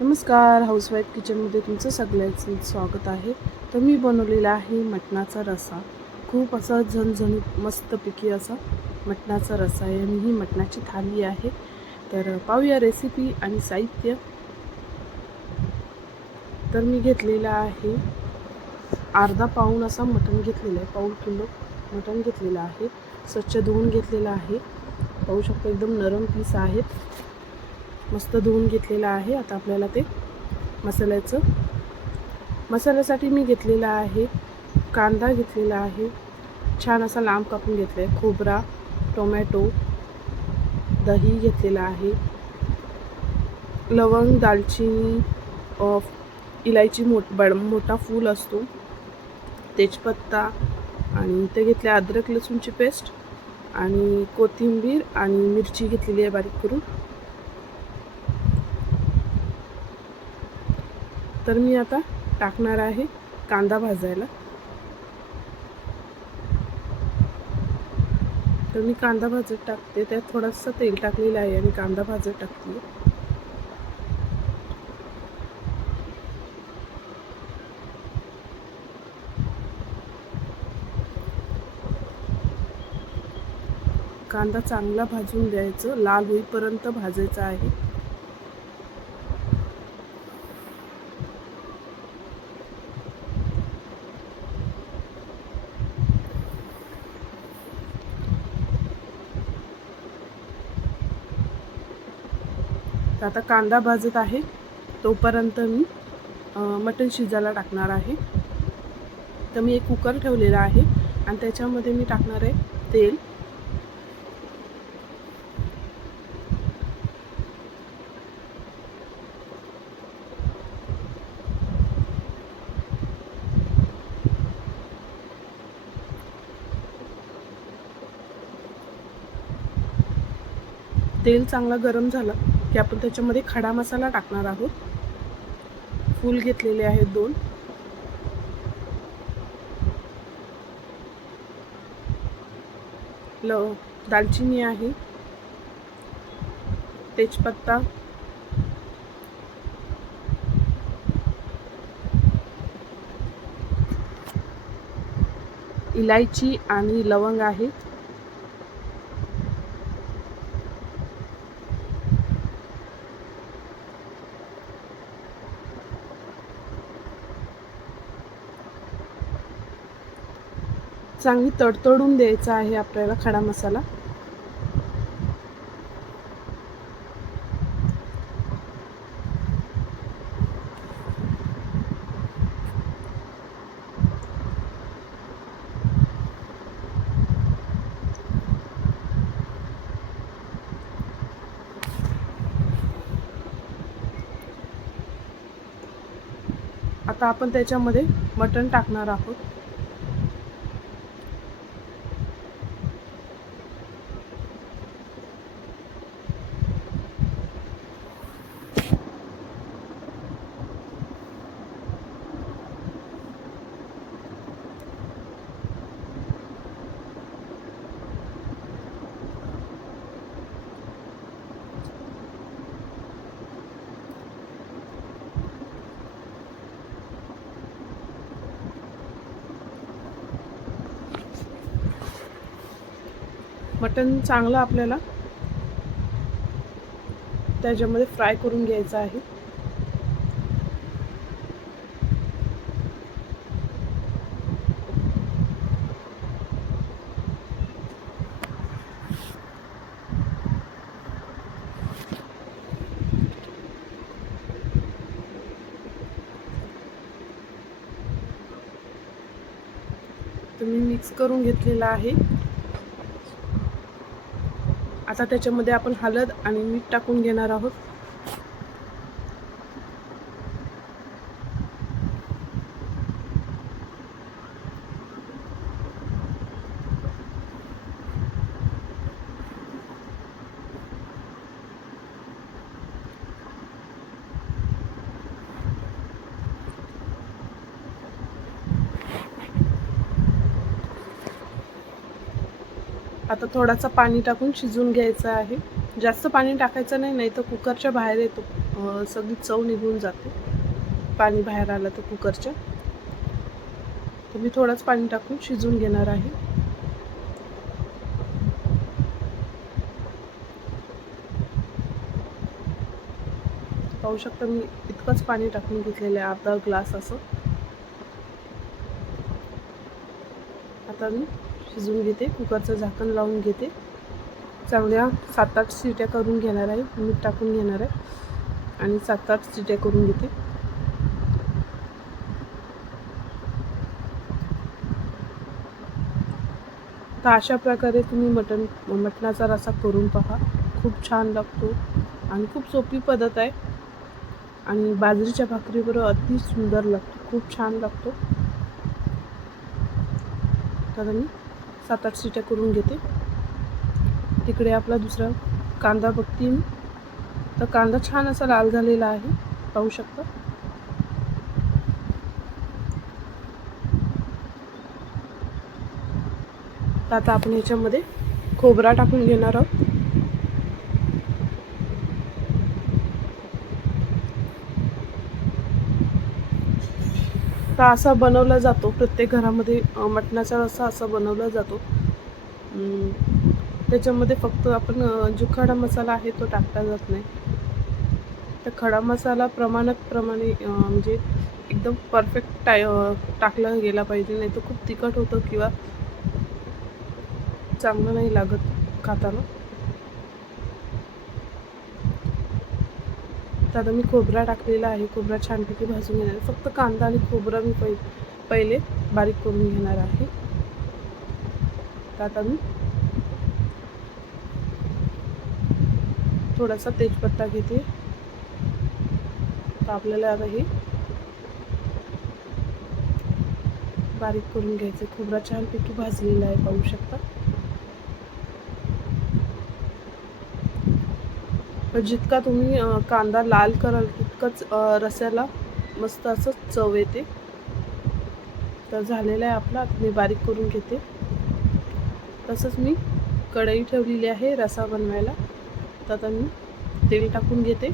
नमस्कार, हाऊसवाईफ किचनमध्ये तुमचं सगळ्यांचं स्वागत आहे. तर मी बनवलेला आहे मटणाचा रस्सा. खूप असा झणझणीत मस्तपैकी असा मटणाचा रस्सा आहे आणि ही मटणाची थाली आहे. तर पाहूया रेसिपी आणि साहित्य. तर मी घेतलेला आहे अर्धा पाऊण असा मटण घेतलेलं आहे, पाऊण किलो मटण घेतलेलं आहे. स्वच्छ धुवून घेतलेलं आहे. पाहू शकतो एकदम नरम पीस आहेत. मस्त धुवून घेतलेलं आहे. आता आपल्याला ते मसाल्यासाठी मी घेतलेला आहे कांदा घेतलेला आहे, छान असा लांब कापून घेतला आहे. खोबरा, टोमॅटो, दही घेतलेला आहे, लवंग, दालचिनी, इलायची मोठा फूल असतो, तेजपत्ता आणि ते घेतले अद्रक लसूणची पेस्ट आणि कोथिंबीर आणि मिरची घेतलेली आहे बारीक करून. तर मी आता टाकणार आहे कांदा भाजायला. तर मी कांदा भाजत टाकते, त्यात थोडंसं तेल टाकलेलं आहे आणि कांदा भाजत टाकते. कांदा चांगला भाजून द्यायचं, लाल होईपर्यंत भाजायचा आहे. आता कांदा भाजत आहे तोपर्यंत मी मटण शिजायला टाकणार आहे. तर मी एक कुकर ठेवलेला आहे आणि त्याच्यामध्ये मी टाकणार आहे तेल. तेल चांगला गरम झालं की आपण त्याच्यामध्ये खडा मसाला टाकणार आहोत. फूल घेतलेले आहेत 2, दालचिनी आहे, तेजपत्ता, इलायची आणि लवंग आहे. चांगली तडतडून द्यायचा आहे आपल्याला खडा मसाला. आता आपण त्याच्यामध्ये मटण टाकणार आहोत. मटण चांगलं आपल्याला त्याच्यामध्ये फ्राय करून घ्यायचं आहे. तुम्ही मिक्स करून घेतलेला आहे. आता त्याच्यामध्ये आपण हळद आणि मीठ टाकून घेणार आहोत. आता थोडासा पाणी टाकून शिजवून घ्यायचं आहे. जास्त पाणी टाकायचं नाही, नाही तर कुकरच्या बाहेर येतो. सगळी चव निघून जाते पाणी बाहेर आलं तर कुकरच्या. तर मी थोडंच पाणी टाकून शिजवून घेणार आहे. पाहू शकता मी इतकंच पाणी टाकून घेतलेलं आहे, अर्धा ग्लास असं. आता मी शिजवून घेते, कुकरचं झाकण लावून घेते. चांगल्या 7-8 शिट्या करून घेणार आहे. मीठ टाकून घेणार आहे आणि 7-8 शिट्या करून घेते. तर अशा प्रकारे तुम्ही मटणाचा रस्सा करून पहा, खूप छान लागतो आणि खूप सोपी पद्धत आहे आणि बाजरीच्या भाकरीबरोबर अति सुंदर लागतो, खूप छान लागतो. तर मी 7-8 शिट्या करून घेते. तिकडे आपला दुसरा कांदा बघते मी, तर कांदा छान असा लाल झालेला आहे, पाहू शकता. तर आता आपण ह्याच्यामध्ये खोबरा टाकून घेणार आहोत. तर असा बनवला जातो प्रत्येक घरामध्ये, मटणाचा रस्सा असा बनवला जातो. त्याच्यामध्ये फक्त आपण जो खडा मसाला आहे तो टाकला जात नाही. तर खडा मसाला प्रमाणे म्हणजे एकदम परफेक्ट टाकला गेला पाहिजे, नाही तर खूप तिखट होतं किंवा चांगलं नाही लागत खाताना. तर आता मी खोबरा टाकलेला आहे, खोबरा छानपैकी भाजून घेणार. फक्त कांदा आणि खोबरा मी पहिले बारीक करून घेणार आहे. तर आता मी थोडासा तेजपत्ता घेते. तर आपल्याला आता हे बारीक करून घ्यायचं. खोबरा छानपैकी भाजलेला आहे, पाहू शकता. जितका तुम्ही कांदा लाल कराल तितकंच रस्स्याला मस्त असं चव येते. तर झालेलं आहे आपला, मी बारीक करून घेते. तसंच मी कढई ठेवलेली आहे रस्सा बनवायला. तर आता मी तेल टाकून घेते.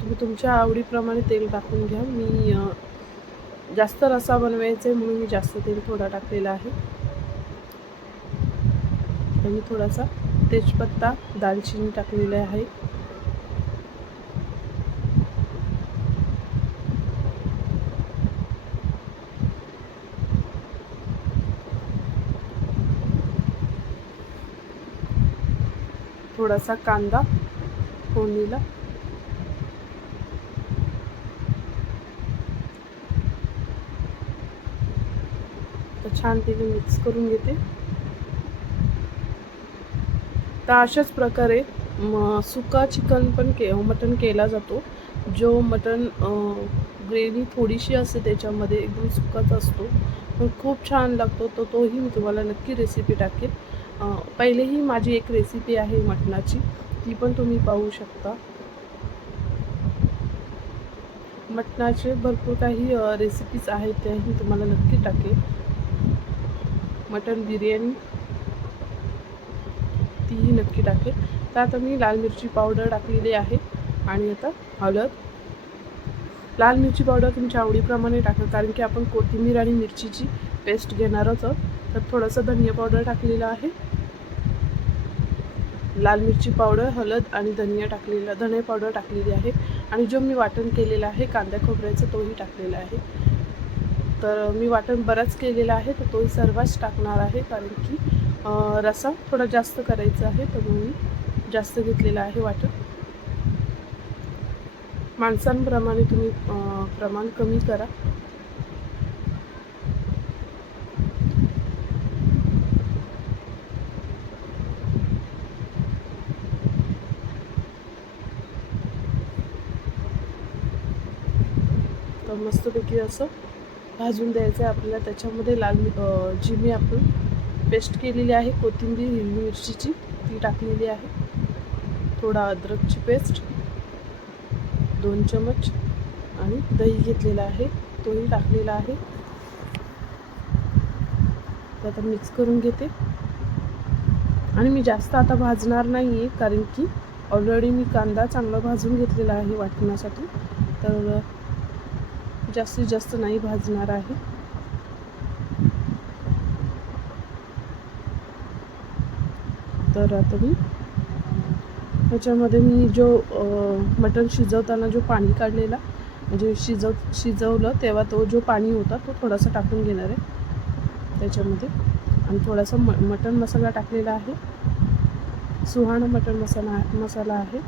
तुम्ही तुमच्या आवडीप्रमाणे तेल टाकून घ्या. मी जास्त रस्सा बनवायचा आहे म्हणून मी जास्त तेल थोडा टाकलेला आहे. तर मी थोडासा तेजपत्ता, दालचिनी टाकलेले आहे. थोडासा कांदा फोडणीला. तर छानपैकी मिक्स करून घेते. तर अशाच प्रकारे सुका चिकन पण मटण केला जातो. जो मटण ग्रेव्ही थोडीशी असते त्याच्यामध्ये, एकदम सुकाच असतो, पण खूप छान लागतो. तोही मी तुम्हाला नक्की रेसिपी टाकेल. पहिलेही माझी एक रेसिपी आहे मटणाची, ती पण तुम्ही पाहू शकता. मटणाचे भरपूर काही रेसिपीज आहेत, त्याही तुम्हाला नक्की टाकेल. मटण बिर्याणी तीही नक्की टाकेल. तर आता मी लाल मिरची पावडर टाकलेली आहे आणि आता हळद. लाल मिरची पावडर तुमच्या आवडीप्रमाणे टाका, कारण की आपण कोथिंबीर आणि मिरचीची पेस्ट घेणारच आहोत. तर थोडंसं धनिया पावडर टाकलेलं आहे. लाल मिरची पावडर, हळद आणि धनिया पावडर टाकलेली आहे. आणि जो मी वाटण केलेलं आहे कांदा खोबऱ्याचं तोही टाकलेला आहे. तर मी वाटण बराच केलेला आहे, तर तोही सर्वच टाकणार आहे, कारण की रस्सा थोडा जास्त करायचा आहे, तर मी जास्त घेतलेला आहे वाटण. माणसांप्रमाणे तुम्ही प्रमाण कमी करा. तर मस्तपैकी असं भाजून द्यायचं आहे आपल्याला. त्याच्यामध्ये जी मी आपण पेस्ट केलेली आहे कोथिंबीर हिरवी मिरचीची, ती टाकलेली आहे. थोडा अद्रकची पेस्ट 2 चमच आणि दही घेतलेला आहे, तोही टाकलेला आहे. तर आता मिक्स करून घेते. आणि मी जास्त आता भाजणार नाही आहे, कारण की ऑलरेडी मी कांदा चांगला भाजून घेतलेला आहे वाटण्यासाठी, तर जास्तीत जास्त नाही भाजणार आहे. तर आता मी ह्याच्यामध्ये मी जो मटण शिजवताना जो पाणी काढलेला, म्हणजे शिजवलं तेव्हा तो जो पाणी होता तो थोडासा टाकून घेणार आहे त्याच्यामध्ये. आणि थोडासा मटण मसाला टाकलेला आहे, सुहाणा मटण मसाला आहे.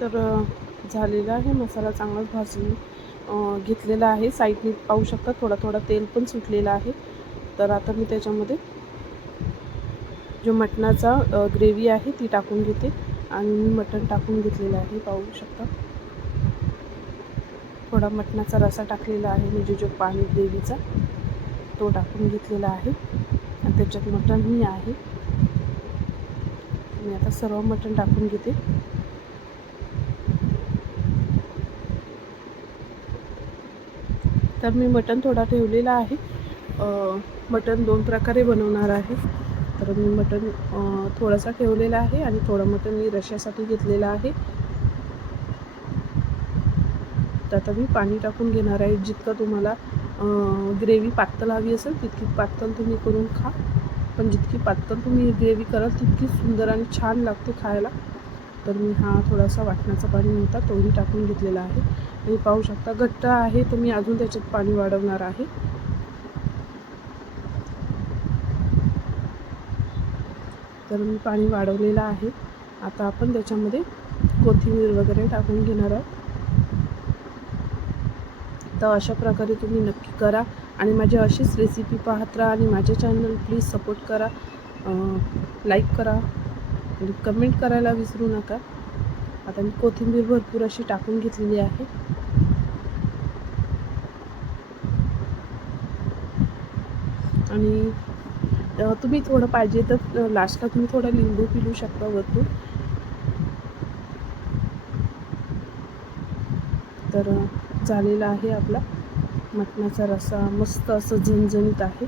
तर झालेला आहे, मसाला चांगलाच भाजून घेतलेला आहे. साईडने पाहू शकता थोडा थोडा तेल पण सुटलेला आहे. तर आता मी त्याच्यामध्ये जो मटणाचा ग्रेव्ही आहे ती टाकून घेते. आणि मी मटण टाकून घेतलेलं आहे, पाहू शकता. थोडा मटणाचा रसा टाकलेला आहे, म्हणजे जो पाणी ग्रेव्हीचा तो टाकून घेतलेला आहे. आणि त्याच्यात मटणही आहे. मी आता सर्व मटण टाकून घेते. तर मी मटण थोडा ठेवलेला आहे. मटण 2 प्रकारे बनवणार आहे. तर मी मटण थोडासा ठेवलेला आहे आणि थोडं मटण मी रश्श्यासाठी घेतलेलं आहे. तर आता मी पाणी टाकून घेणार आहे. जितकं तुम्हाला ग्रेव्ही पातळ हवी असेल तितकी पातळ तुम्ही करून खा, पण जितकी पातळ तुम्ही ग्रेव्ही कराल तितकी सुंदर आणि छान लागते खायला. तर मी हा थोडासा वाटणाचा पाणी होता तोही टाकून घेतलेला आहे. आणि पाहू शकता घट्ट आहे, तर मी अजून त्याच्यात पाणी वाढवणार आहे. तर मी पाणी वाढवलेलं आहे. आता आपण त्याच्यामध्ये कोथिंबीर वगैरे टाकून घेणार आहोत. तर अशा प्रकारे तुम्ही नक्की करा आणि माझी अशीच रेसिपी पाहत राहा. आणि माझे चॅनल प्लीज सपोर्ट करा, लाईक करा आणि कमेंट करायला विसरू नका. आता मी कोथिंबीर भरपूर अशी टाकून घेतलेली आहे. आणि तुम्ही थोडं पाहिजे तर लास्टला तुम्ही थोडं लिंबू पिळू शकता वरतून. तर झालेला आहे आपला मटणाचा रस्सा, मस्त असं झणझणीत आहे.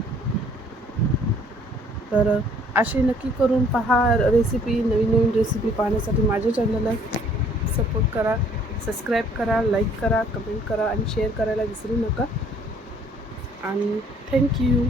तर असे नक्की करून पहा रेसिपी. नवीन नवीन रेसिपी पाहण्यासाठी माझ्या चॅनलला सपोर्ट करा, सबस्क्राईब करा, लाईक करा, कमेंट करा आणि शेअर करायला विसरू नका. आणि थँक्यू.